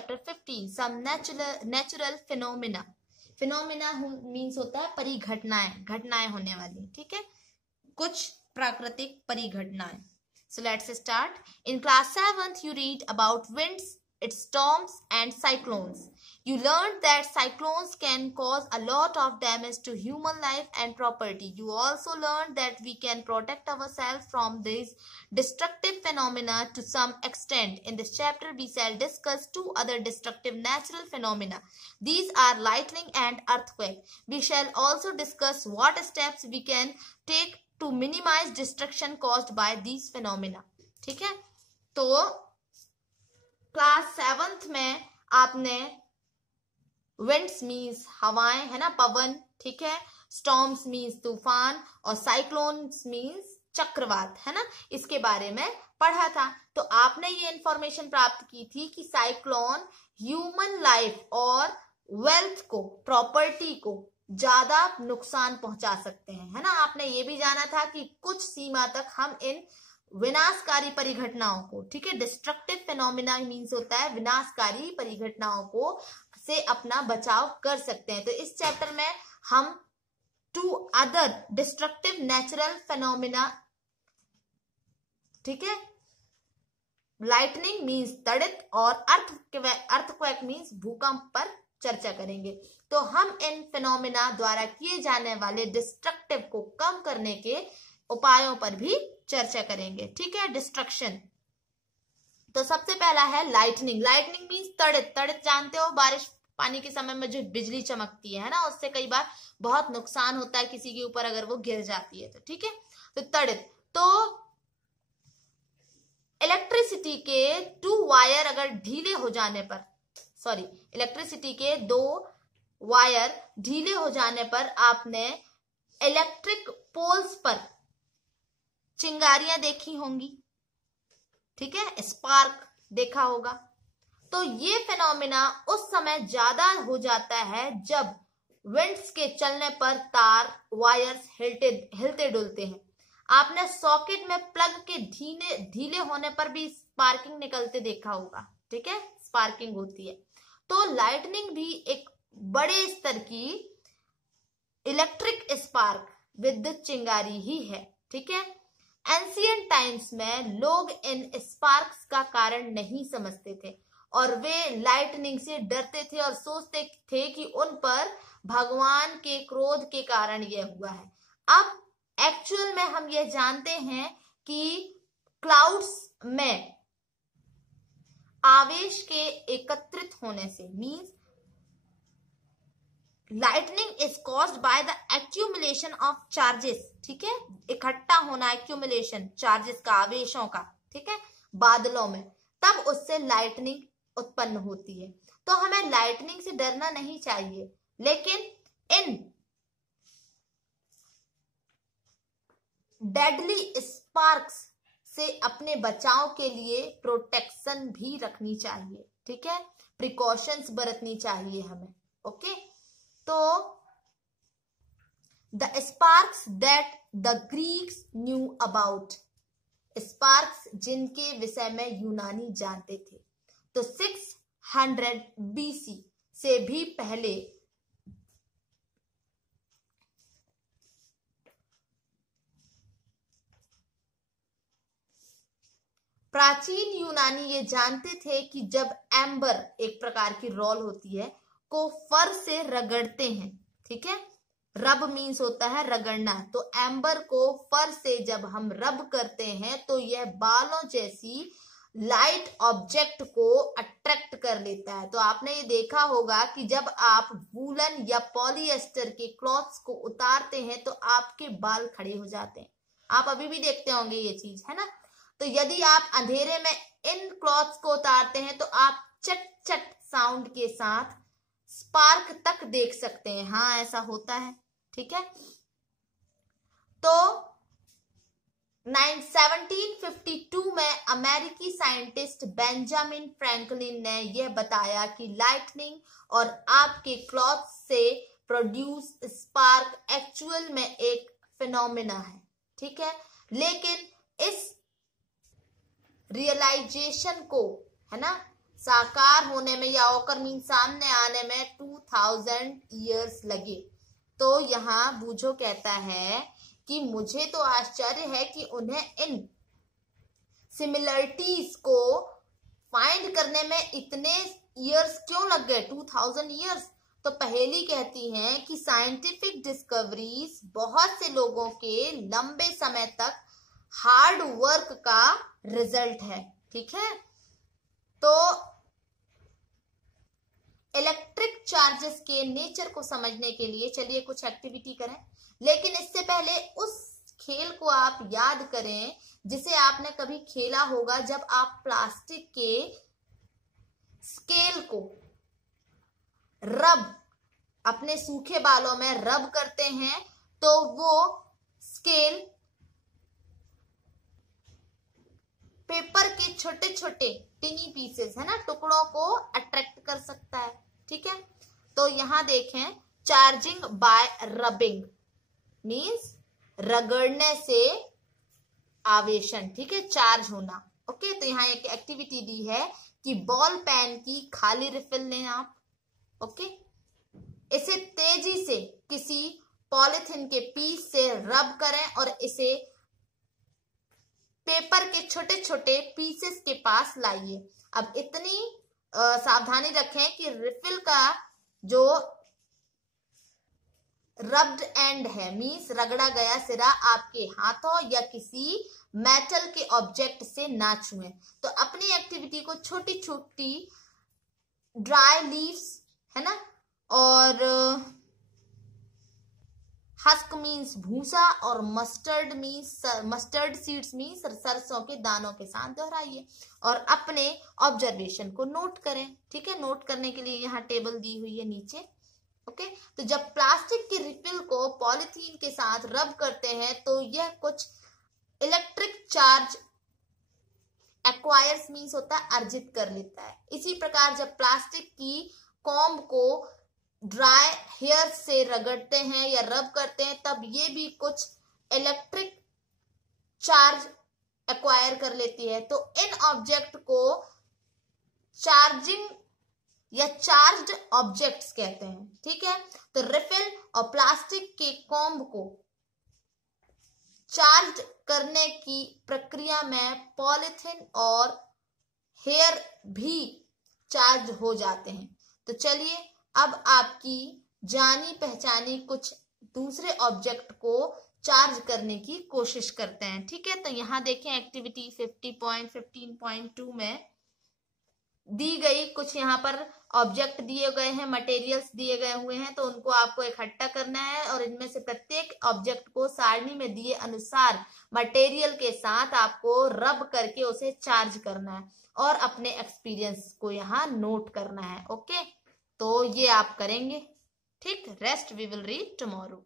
Chapter 15 some natural phenomena. Phenomena means होता है परिघटनाएं, घटनाएं होने वाली, ठीक है, कुछ प्राकृतिक परिघटनाएं। So let's start. In class 7th you read about winds, its storms and cyclones. You learned that cyclones can cause a lot of damage to human life and property. You also learned that we can protect ourselves from these destructive phenomena to some extent. In this chapter we shall discuss two other destructive natural phenomena. These are lightning and earthquake. We shall also discuss what steps we can take to minimize destruction caused by these phenomena. ठीक है, तो class 7th में आपने winds means हवाएं, है ना, पवन, ठीक है, storms मीन्स तूफान और cyclones मीन्स चक्रवात, है ना, इसके बारे में पढ़ा था। तो आपने ये इंफॉर्मेशन प्राप्त की थी कि साइक्लोन ह्यूमन लाइफ और वेल्थ को, प्रॉपर्टी को ज्यादा नुकसान पहुंचा सकते हैं, है ना। आपने ये भी जाना था कि कुछ सीमा तक हम इन विनाशकारी परिघटनाओं को, ठीक है, डिस्ट्रक्टिव फिनोमिना मीन्स होता है विनाशकारी परिघटनाओं को से अपना बचाव कर सकते हैं। तो इस चैप्टर में हम two other destructive natural phenomena, ठीक है, लाइटनिंग मीन्स तड़ित और अर्थक्वेक मीन्स भूकंप पर चर्चा करेंगे। तो हम इन फिनोमिना द्वारा किए जाने वाले डिस्ट्रक्टिव को कम करने के उपायों पर भी चर्चा करेंगे, ठीक है, डिस्ट्रक्शन। तो सबसे पहला है लाइटनिंग। लाइटनिंग मीन्स तड़ित। तड़ित जानते हो, बारिश पानी के समय में जो बिजली चमकती है ना, उससे कई बार बहुत नुकसान होता है किसी के ऊपर अगर वो गिर जाती है तो, ठीक है। तो तड़ित, तो इलेक्ट्रिसिटी के 2 वायर अगर ढीले हो जाने पर, सॉरी, इलेक्ट्रिसिटी के 2 वायर ढीले हो जाने पर आपने इलेक्ट्रिक पोल्स पर चिंगारियां देखी होंगी, ठीक है, स्पार्क देखा होगा। तो ये फिनोमिना उस समय ज्यादा हो जाता है जब विंड्स के चलने पर तार, वायर्स हिलते डुलते हैं। आपने सॉकेट में प्लग के ढीले होने पर भी स्पार्किंग निकलते देखा होगा, ठीक है, स्पार्किंग होती है। तो लाइटनिंग भी एक बड़े स्तर की इलेक्ट्रिक स्पार्क, विद्युत चिंगारी ही है, ठीक है। एंशिएंट टाइम्स में लोग इन स्पार्क्स का कारण नहीं समझते थे और वे लाइटनिंग से डरते थे और सोचते थे कि उन पर भगवान के क्रोध के कारण यह हुआ है। अब एक्चुअल में हम यह जानते हैं कि क्लाउड्स में आवेश के एकत्रित होने से, means lightning is caused by the accumulation of charges, ठीक है, इकट्ठा होना, एक्यूमुलेशन चार्जेस का, आवेशों का, ठीक है, बादलों में, तब उससे लाइटनिंग उत्पन्न होती है। तो हमें लाइटनिंग से डरना नहीं चाहिए, लेकिन इन डेडली स्पार्क्स से अपने बचाव के लिए प्रोटेक्शन भी रखनी चाहिए, ठीक है, प्रिकॉशंस बरतनी चाहिए हमें, ओके। तो the sparks that the Greeks knew about, sparks जिनके विषय में यूनानी जानते थे। तो 600 BC से भी पहले प्राचीन यूनानी ये जानते थे कि जब एम्बर, एक प्रकार की रोल होती है, को फर से रगड़ते हैं, ठीक है, रब मीन्स होता है रगड़ना, तो एम्बर को फर से जब हम रब करते हैं तो यह बालों जैसी लाइट ऑब्जेक्ट को अट्रैक्ट कर लेता है। तो आपने ये देखा होगा कि जब आप वूलन या पॉलिएस्टर के क्लॉथ्स को उतारते हैं तो आपके बाल खड़े हो जाते हैं। आप अभी भी देखते होंगे ये चीज, है ना। तो यदि आप अंधेरे में इन क्लॉथ्स को उतारते हैं तो आप चट चट साउंड के साथ स्पार्क तक देख सकते हैं। हाँ, ऐसा होता है, ठीक है। तो 1752 में अमेरिकी साइंटिस्ट बेंजामिन फ्रैंकलिन ने यह बताया कि लाइटनिंग और आपके क्लॉथ से प्रोड्यूस स्पार्क एक्चुअल में एक फिनोमिना है, ठीक है। लेकिन इस रियलाइजेशन को, है ना, साकार होने में या ओकर मीन सामने आने में 2000 ईयर्स लगे। तो यहाँ बूझो कहता है कि मुझे तो आश्चर्य है कि उन्हें इन सिमिलरिटीज को फाइंड करने में इतने ईयर्स क्यों लग गए, 2000 ईयर्स। तो पहेली कहती है कि साइंटिफिक डिस्कवरीज बहुत से लोगों के लंबे समय तक हार्ड वर्क का रिजल्ट है। ठीक है, तो इलेक्ट्रिक चार्जेस के नेचर को समझने के लिए चलिए कुछ एक्टिविटी करें, लेकिन इससे पहले उस खेल को आप याद करें जिसे आपने कभी खेला होगा, जब आप प्लास्टिक के स्केल को अपने सूखे बालों में रब करते हैं तो वो स्केल पेपर के छोटे छोटे टिनी पीसेस है ना, टुकड़ों को अट्रैक्ट कर सकता है। ठीक है, तो यहां देखें, चार्जिंग बाय रबिंग मींस रगड़ने से आवेशन। ठीक है, चार्ज होना। ओके, तो यहाँ एक एक्टिविटी दी है कि बॉल पेन की खाली रिफिल लें आप। ओके, इसे तेजी से किसी पॉलिथीन के पीस से रब करें और इसे पेपर के छोटे छोटे पीसेस के पास लाइए। अब इतनी सावधानी रखें कि रिफिल का जो रब्ड एंड है मींस रगड़ा गया सिरा आपके हाथों या किसी मेटल के ऑब्जेक्ट से ना छुए। तो अपनी एक्टिविटी को छोटी छोटी ड्राई लीव्स है ना, और हस्क मीन्स भूसा, और मस्टर्ड सीड्स मीन्स सरसों के दानों के साथ दोहराइए और अपने ऑब्जर्वेशन को नोट करें। ठीक है, नोट करने के लिए यहाँ टेबल दी हुई है नीचे। ओके, तो जब प्लास्टिक की रिफिल को पॉलिथीन के साथ रब करते हैं तो यह कुछ इलेक्ट्रिक चार्ज एक्वायर्स मीन्स होता है अर्जित कर लेता है। इसी प्रकार जब प्लास्टिक की कॉम्ब को ड्राई हेयर से रगड़ते हैं या रब करते हैं तब ये भी कुछ इलेक्ट्रिक चार्ज एक्वायर कर लेती है। तो इन ऑब्जेक्ट को चार्जिंग या चार्ज्ड ऑब्जेक्ट्स कहते हैं। ठीक है, तो रिफिल और प्लास्टिक के कॉम्ब को चार्ज करने की प्रक्रिया में पॉलिथीन और हेयर भी चार्ज हो जाते हैं। तो चलिए अब आपकी जानी पहचानी कुछ दूसरे ऑब्जेक्ट को चार्ज करने की कोशिश करते हैं। ठीक है, तो यहाँ देखें एक्टिविटी 50.15.2 में दी गई कुछ यहाँ पर ऑब्जेक्ट दिए गए हैं, मटेरियल्स दिए गए हुए हैं, तो उनको आपको इकट्ठा करना है और इनमें से प्रत्येक ऑब्जेक्ट को सारणी में दिए अनुसार मटेरियल के साथ आपको रब करके उसे चार्ज करना है और अपने एक्सपीरियंस को यहाँ नोट करना है। ओके, तो ये आप करेंगे। ठीक, rest we will read tomorrow.